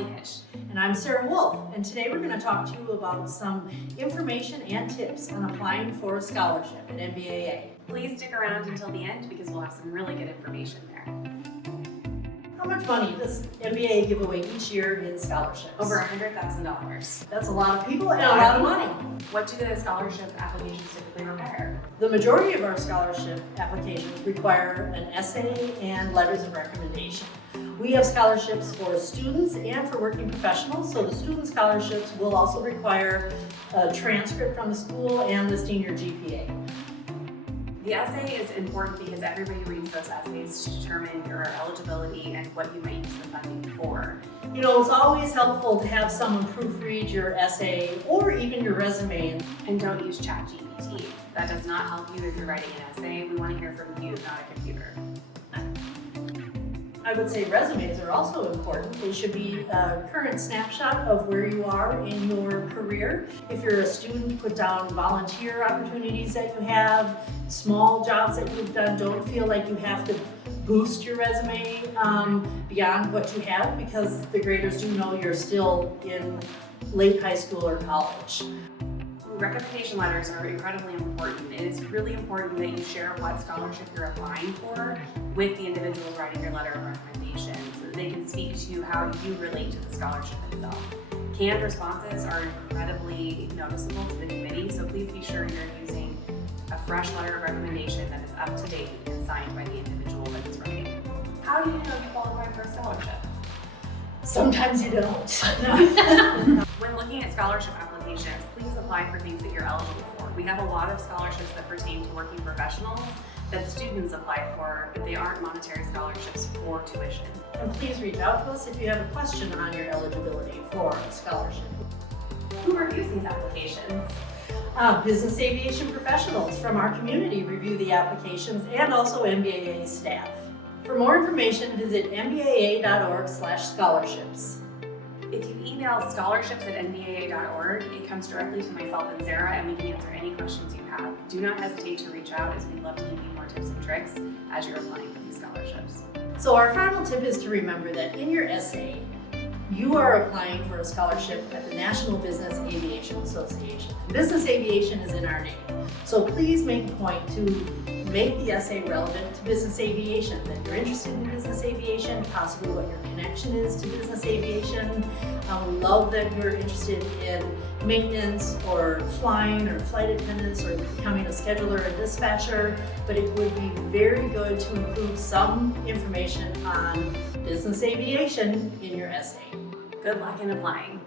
Hitch. And I'm Sarah Wolf, and today we're going to talk to you about some information and tips on applying for a scholarship at NBAA. Please stick around until the end because we'll have some really good information there. How much money does NBAA give away each year in scholarships? Over $100,000. That's a lot of people and a lot of money. What do the scholarship applications typically require? The majority of our scholarship applications require an essay and letters of recommendation. We have scholarships for students and for working professionals, so the student scholarships will also require a transcript from the school and listing your GPA. The essay is important because everybody reads those essays to determine your eligibility and what you might use the funding for. You know, it's always helpful to have someone proofread your essay or even your resume. And don't use ChatGPT. That does not help you if you're writing an essay. We want to hear from you, not a computer. I would say resumes are also important. They should be a current snapshot of where you are in your career. If you're a student, put down volunteer opportunities that you have, small jobs that you've done. Don't feel like you have to boost your resume beyond what you have, because the graders do know you're still in late high school or college. Recommendation letters are incredibly important. It is really important that you share what scholarship you're applying for with the individuals writing your letter of recommendation so that they can speak to how you relate to the scholarship itself. Canned responses are incredibly noticeable to the committee, so please be sure you're using a fresh letter of recommendation that is up to date and signed by the individual that is writing. How do you know you qualify for a scholarship? Sometimes you don't. When looking at scholarship applications, please apply for things that you're eligible for. We have a lot of scholarships that pertain to working professionals that students apply for, but they aren't monetary scholarships for tuition. And please reach out to us if you have a question on your eligibility for a scholarship. Who reviews these applications? Business aviation professionals from our community review the applications, and also NBAA staff. For more information, visit nbaa.org/scholarships. If you email scholarships@nbaa.org, it comes directly to myself and Sarah, and we can answer any questions you have. Do not hesitate to reach out, as we'd love to give you more tips and tricks as you're applying for these scholarships. So our final tip is to remember that in your essay, you are applying for a scholarship at the National Business Aviation Association. Business aviation is in our name, so please make a point to make the essay relevant to business aviation, that you're interested in business aviation, possibly what your connection is to business aviation. We love that you're interested in maintenance or flying or flight attendants or becoming a scheduler or dispatcher, but it would be very good to include some information on business aviation in your essay. Good luck in applying.